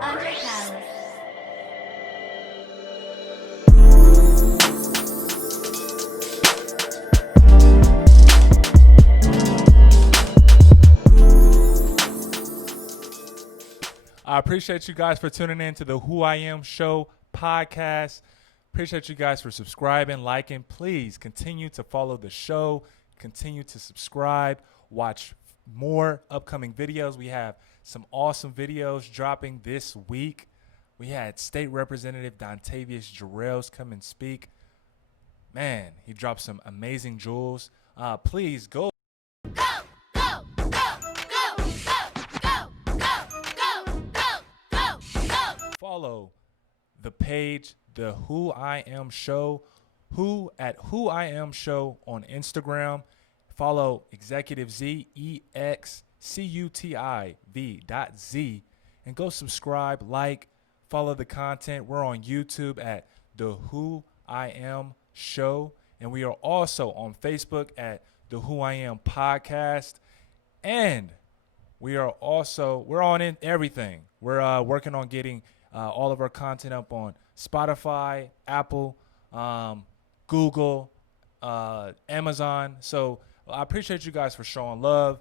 Undertones. I appreciate you guys for tuning in to the Who I Am Show podcast. Appreciate you guys for subscribing, liking. Please continue to follow the show. Continue to subscribe. Watch more upcoming videos. We have some awesome videos dropping this week. We had State Representative Dontavius Jarrells come and speak. Man, he dropped some amazing jewels. Please go. Follow the page, the Who I Am Show, Who I Am Show on Instagram. Follow Executive Z, EXCUTIV.Z, and go subscribe, like, follow the content. We're on YouTube at the Who I Am Show, and we are also on Facebook at the Who I Am Podcast, and we're on in everything. We're working on getting all of our content up on Spotify, Apple, Google, Amazon. So I appreciate you guys for showing love,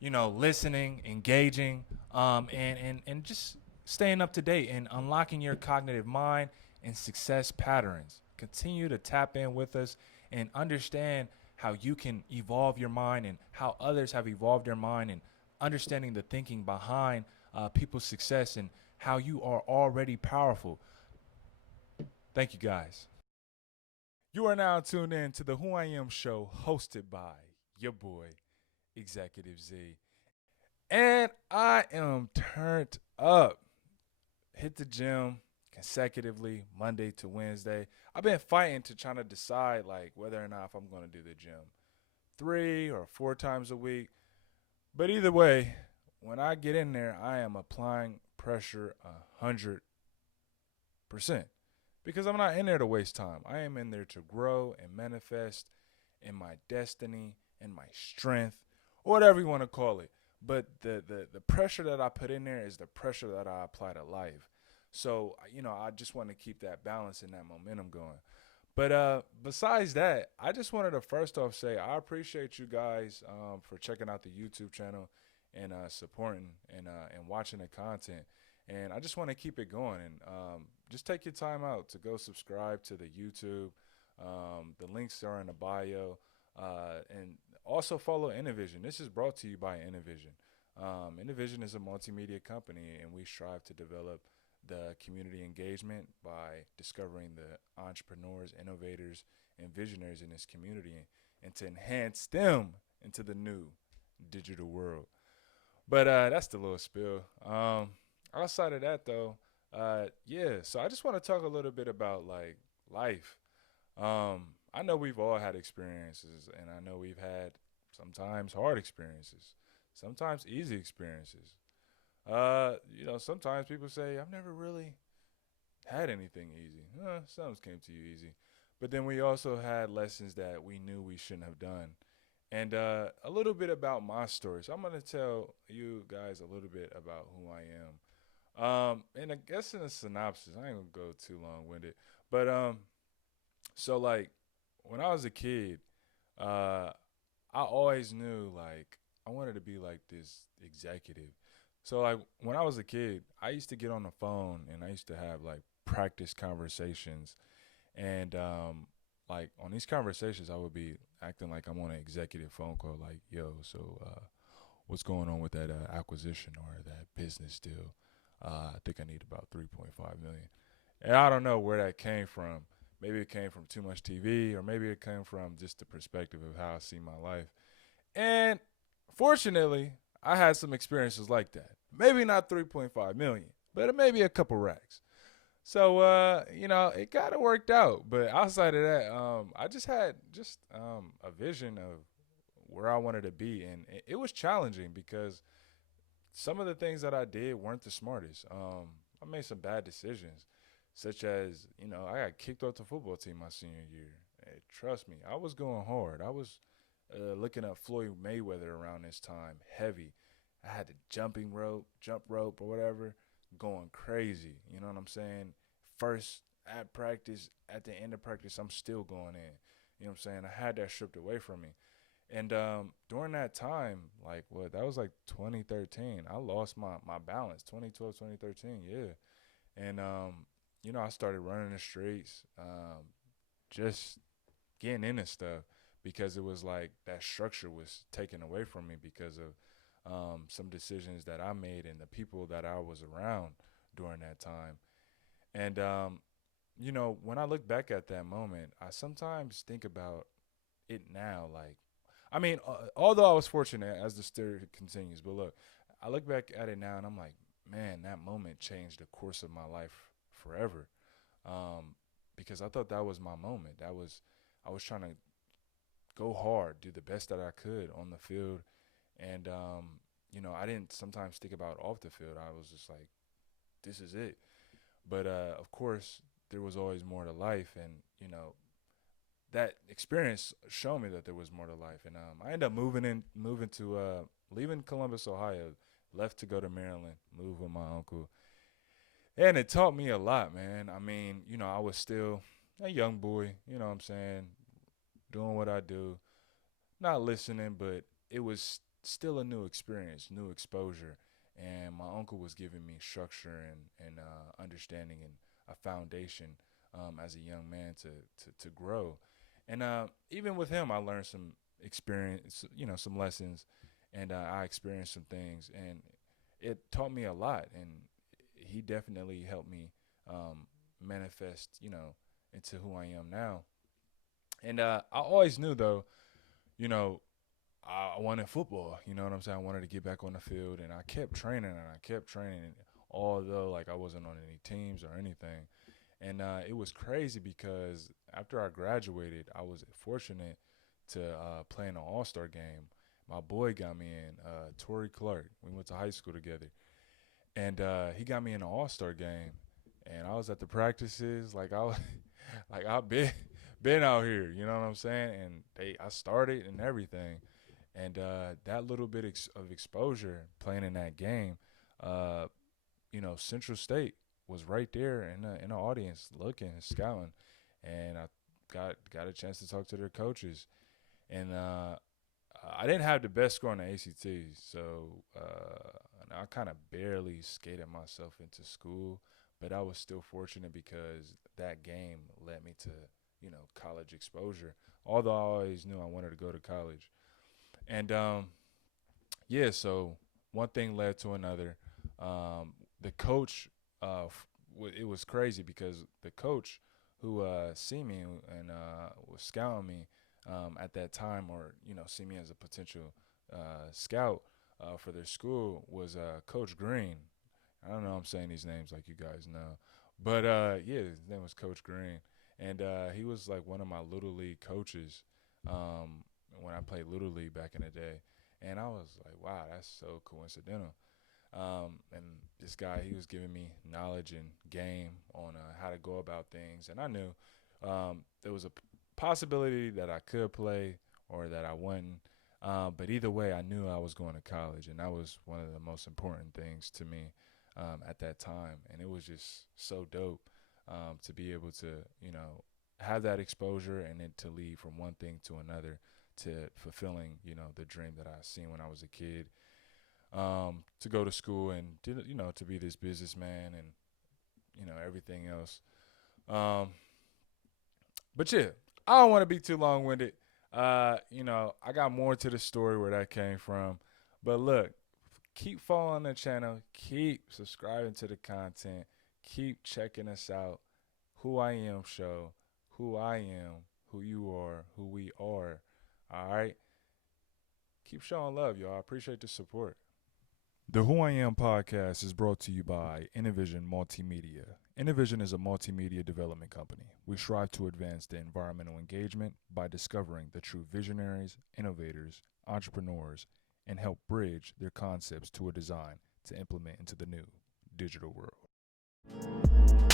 listening, engaging, and just staying up to date and unlocking your cognitive mind and success patterns. Continue to tap in with us and understand how you can evolve your mind and how others have evolved their mind, and understanding the thinking behind people's success and how you are already powerful. Thank you, guys. You are now tuned in to the Who I Am Show, hosted by your boy, Executive Z. And I am turned up. Hit the gym consecutively, Monday to Wednesday. I've been fighting to try to decide whether or not if I'm going to do the gym 3 or 4 times a week. But either way, when I get in there, I am applying pressure 100%. Because I'm not in there to waste time. I am in there to grow and manifest in my destiny and my strength, or whatever you want to call it. But the pressure that I put in there is the pressure that I apply to life. So, I just want to keep that balance and that momentum going. But besides that, I just wanted to first off say I appreciate you guys for checking out the YouTube channel and supporting and watching the content. And I just want to keep it going. And just take your time out to go subscribe to the YouTube. The links are in the bio. And also follow NNovision. This is brought to you by NNovision. NNovision is a multimedia company, and we strive to develop the community engagement by discovering the entrepreneurs, innovators, and visionaries in this community, and to enhance them into the new digital world. But that's the little spill. Outside of that, though, so I just want to talk a little bit about life. I know we've all had experiences, and I know we've had sometimes hard experiences, sometimes easy experiences. Sometimes people say, I've never really had anything easy. Some came to you easy. But then we also had lessons that we knew we shouldn't have done. And a little bit about my story. So I'm going to tell you guys a little bit about who I am. And I guess in a synopsis, I ain't going to go too long-winded. But when I was a kid, I always knew, I wanted to be like this executive. So, when I was a kid, I used to get on the phone and I used to have, practice conversations. And, on these conversations, I would be acting like I'm on an executive phone call, what's going on with that acquisition or that business deal? I think I need about $3.5 million. And I don't know where that came from. Maybe it came from too much TV, or maybe it came from just the perspective of how I see my life. And fortunately, I had some experiences like that. Maybe not 3.5 million, but maybe a couple racks. So, it kind of worked out. But outside of that, I just had a vision of where I wanted to be. And it was challenging because some of the things that I did weren't the smartest. I made some bad decisions, such as, I got kicked off the football team my senior year. Hey, trust me, I was going hard. I was looking up Floyd Mayweather around this time, heavy. I had the jump rope or whatever. going crazy. You know what I'm saying? First at practice, at the end of practice, I'm still going in. You know what I'm saying? I had that stripped away from me. And during that time, like what, that was like 2013. I lost my balance. 2012, 2013, yeah. And I started running the streets, just getting into stuff because it was like that structure was taken away from me because of some decisions that I made and the people that I was around during that time. And when I look back at that moment, I sometimes think about it now. Like, I mean, although I was fortunate, as the story continues, but look, I look back at it now and I'm like, man, that moment changed the course of my life forever. Because I thought that was my moment. I was trying to go hard, do the best that I could on the field, and I didn't sometimes think about off the field. I was just like, this is it. But of course, there was always more to life, and that experience showed me that there was more to life. And I ended up moving to leaving Columbus, Ohio, left to go to Maryland, moved with my uncle, and it taught me a lot, man. I mean, I was still a young boy, you know what I'm saying, doing what I do, not listening, but it was still a new experience, new exposure. And my uncle was giving me structure and understanding and a foundation as a young man to grow. And even with him, I learned some experience, some lessons, and I experienced some things, and it taught me a lot. And he definitely helped me manifest, into who I am now. And I always knew, though, you know, I wanted football. You know what I'm saying? I wanted to get back on the field, and I kept training, although like I wasn't on any teams or anything. And it was crazy because after I graduated, I was fortunate to play in an All-Star game. My boy got me in, Torrey Clark. We went to high school together, and he got me in an All-Star game. And I was at the practices, like I was, like I've been out here. You know what I'm saying? And I started and everything. And that little bit of exposure playing in that game, uh, Central State was right there in the audience looking, scouting, and I got a chance to talk to their coaches. And I didn't have the best score on the ACT, so I kind of barely skated myself into school, but I was still fortunate because that game led me to college exposure. Although I always knew I wanted to go to college. And yeah, so one thing led to another. The coach, it was crazy because the coach who see me and was scouting me at that time, or see me as a potential scout for their school, was Coach Green. I don't know. I'm saying these names like you guys know, but yeah, his name was Coach Green, and he was like one of my little league coaches. When I played Little League back in the day. And I was like, wow, that's so coincidental. And this guy, he was giving me knowledge and game on how to go about things. And I knew there was a possibility that I could play or that I wouldn't. But either way, I knew I was going to college. And that was one of the most important things to me at that time. And it was just so dope to be able to, have that exposure and then to lead from one thing to another, to fulfilling, the dream that I seen when I was a kid, to go to school and to be this businessman and everything else. But yeah, I don't want to be too long winded. I got more to the story where that came from, but look, keep following the channel, keep subscribing to the content, keep checking us out. Who I Am show, who I am, who you are, who we are. All right. Keep showing love, y'all. I appreciate the support. The Who I Am podcast is brought to you by NNovision Multimedia. NNovision is a multimedia development company. We strive to advance the environmental engagement by discovering the true visionaries, innovators, entrepreneurs, and help bridge their concepts to a design to implement into the new digital world.